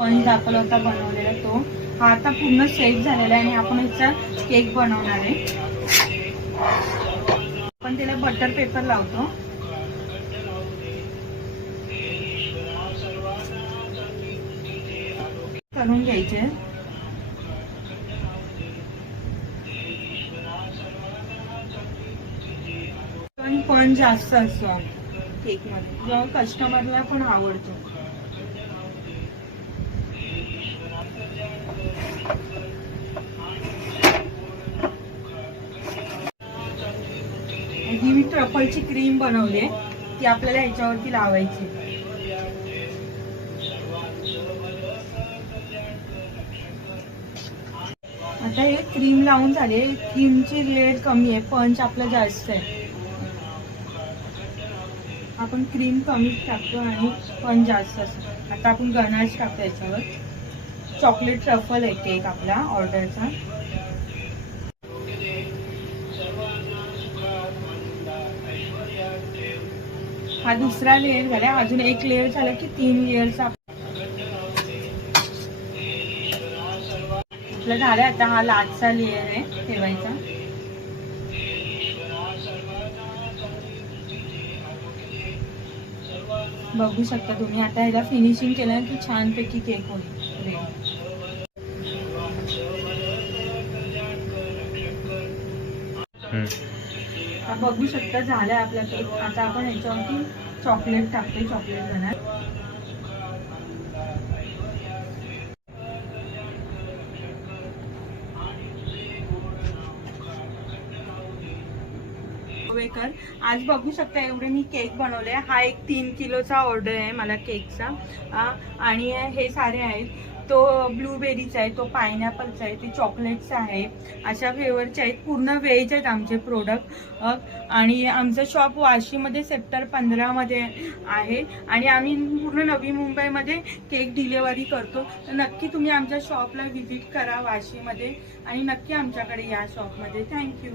Sponge दाखवला होता बनवलेला तो हा आता पूर्ण सेट झालेला आहे आणि आपण याचा केक बनवणार आहे. आपण त्याला बटर पेपर लावतो. करून घ्यायचे. पण जास्त असतो केक मध्ये जो कस्टमरला पण आवडतो. ही मी ट्रफलची क्रीम बनवली ती आपल्याला ह्याच्यावरती लावायची. आता हे क्रीम लावून झाले. क्रीमची लेयर कमी आहे, पंच आपला जास्त आहे. आपण क्रीम कमी टाकतो आणि पंच जास्त असतो. आता आपण गनाश टाकतो याच्यावर. चॉकलेट ट्रफल आहे केक आपला ऑर्डरचा. हा दुसरा लेयर झाला. अजून एक लेयर झाला की 3 लेयरचा आपला झाला. आता हा लास्टचा लेयर आहे ठेवायचा. बघू शकता तुम्ही. आता ह्याला फिनिशिंग केलं की छानपैकी केक होईल. हा बघू शकता झालाय आपला केक. आता आपण ह्याच्यावरती चॉकलेट टाकते. चॉकलेट गनाश आज बघू शकता एवढे मी केक बनवले. हा एक 3 किलोचा ऑर्डर आहे मला केकचा. आणि हे सारे आहेत. तो ब्लूबेरीचा आहे, तो पायनॅपलचा आहे, ते चॉकलेटचा आहे. अशा फ्लेवरचे आहेत. पूर्ण व्हेज आहेत आमचे प्रोडक्ट. आणि आमचं शॉप वाशीमध्ये सेक्टर 15 मध्ये आहे. आणि आम्ही पूर्ण नवी मुंबईमध्ये केक डिलिव्हरी करतो. तर नक्की तुम्ही आमच्या शॉपला व्हिजिट करा वाशीमध्ये आणि नक्की आमच्याकडे या शॉपमध्ये. थँक्यू.